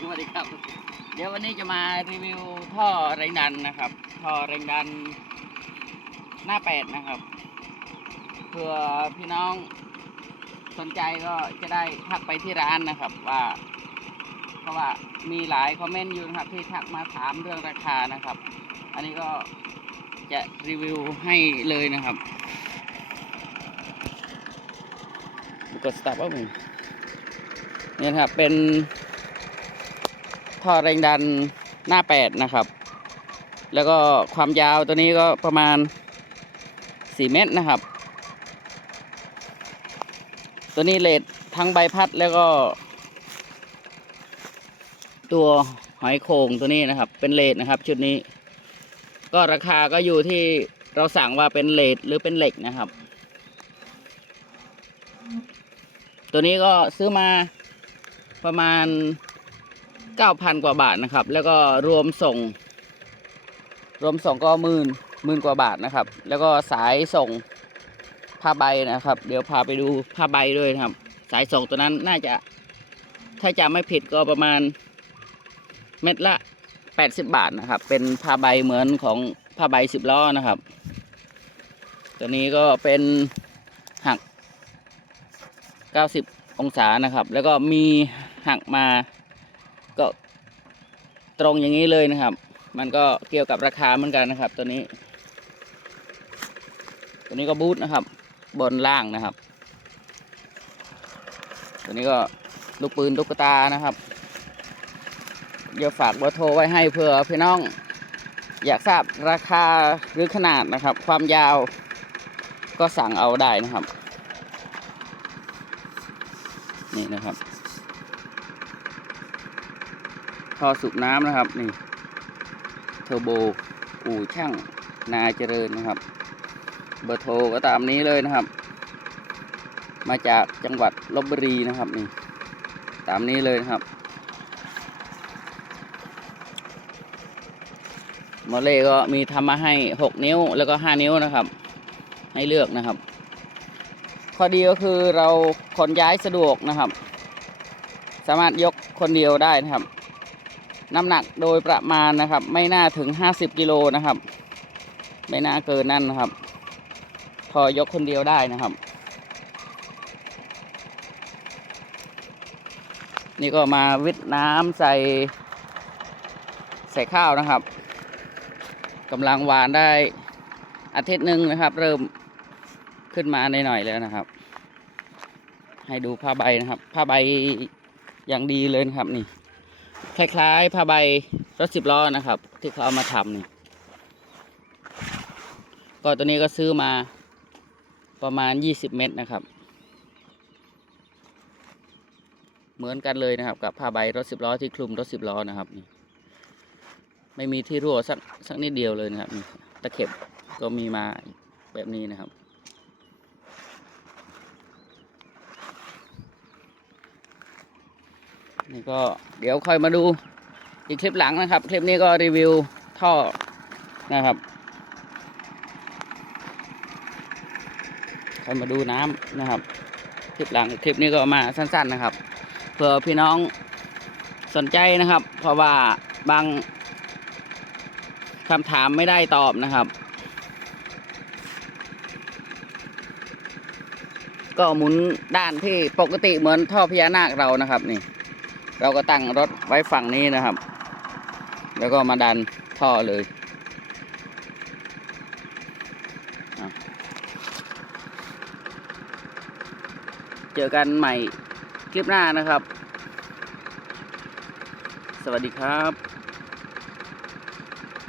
สวัสดีครับ เดี๋ยววันนี้จะมารีวิวท่อแรงดันนะครับ ท่อแรงดันหน้าแปดนะครับเพื่อพี่น้องสนใจก็จะได้ทักไปที่ร้านนะครับว่า เพราะว่ามีหลายคอมเมนต์อยู่นะครับ ที่ทักมาถามเรื่องราคานะครับ อันนี้ก็จะรีวิวให้เลยนะครับกดสตาร์ทว่ามึงเนี่ยนะครับเป็น ท่อแรงดันหน้าแปดนะครับ แล้วก็ความยาวตัวนี้ก็ประมาณ 4 เมตรนะครับ ตัวนี้เลดทั้งใบพัดแล้วก็ ตัวหอยโข่งตัวนี้นะครับ เป็นเลดนะครับ ชุดนี้ ก็ราคาก็อยู่ที่เราสั่งว่าเป็นเลดหรือเป็นเหล็กนะครับ ตัวนี้ก็ซื้อมาประมาณ 9,000 กว่าบาทนะครับ แล้วก็รวมส่ง รวมส่งก็หมื่นหมื่นกว่าบาทนะครับ แล้วก็สายส่งผ้าใบนะครับ เดี๋ยวพาไปดูผ้าใบด้วยนะครับ สายส่งตัวนั้นน่าจะ ถ้าจำไม่ผิดก็ประมาณเม็ดละ 80 บาทนะครับ เป็นผ้าใบเหมือนของผ้าใบสิบล้อนะครับ ตัวนี้ก็เป็นหัก 90 องศานะครับ แล้วก็มีหักมา ก็ตรงอย่างนี้เลยนะครับ มันก็เกี่ยวกับราคาเหมือนกันนะครับ ตัวนี้ ตัวนี้ก็บูทนะครับ บนล่างนะครับ ตัวนี้ก็ลูกปืนตุ๊กตานะครับเดี๋ยวฝากเบอร์โทรไว้ให้เผื่อพี่น้อง อยากทราบราคาหรือขนาดนะครับ ความยาวก็สั่งเอาได้นะครับ นี่นะครับ ท่อสูบน้ำนะครับนี่เทอร์โบอู่ช่างนาเจริญนะครับ เบอร์โทรก็ตามนี้เลยนะครับ มาจากจังหวัดลบบุรีนะครับนี่ตามนี้เลยนะครับโมอเล่ก็มีทำมาให้ 6 นิ้วแล้วก็ 5 นิ้วนะครับ ให้เลือกนะครับ ข้อดีก็คือเราขนย้ายสะดวกนะครับ สามารถยกคนเดียวได้นะครับ น้ำหนักโดยประมาณนะครับ ไม่น่าถึง 50กิโลนะครับ ไม่น่าเกินนั่นนะครับ พอยกคนเดียวได้นะครับ นี่ก็มาวิทน้ำใส่ใส่ข้าวนะครับกำลังหวานได้อาทิตย์หนึ่งนะครับ เริ่มขึ้นมาหน่อยๆแล้วนะครับ ให้ดูผ้าใบนะครับ ผ้าใบอย่างดีเลยนะครับนี่ คล้ายๆผ้าใบรถสิบล้อนะครับ ที่เขาเอามาทำนี่ก็ตัวนี้ก็ซื้อมาประมาณ20เมตรนะครับ เหมือนกันเลยนะครับ กับผ้าใบรถสิบล้อที่คลุมรถสิบล้อนะครับนี่ไม่มีที่รั่วสักสักนิดเดียวเลยนะครับนี่ตะเข็บก็มีมาแบบนี้นะครับ นี่ก็เดี๋ยวค่อยมาดูอีกคลิปหลังนะครับ คลิปนี้ก็รีวิวท่อนะครับค่อยมาดูน้ำนะครับ คลิปหลังคลิปนี้ก็มาสั้น ๆนะครับเผื่อพี่น้องสนใจนะครับ เพราะว่าบางคำถามไม่ได้ตอบนะครับ ก็หมุนด้านที่ปกติเหมือนท่อพญานาคเรานะครับนี่ เราก็ตั้งรถไว้ฝั่งนี้นะครับ แล้วก็มาดันท่อเลยเจอกันใหม่คลิปหน้านะครับ สวัสดีครับ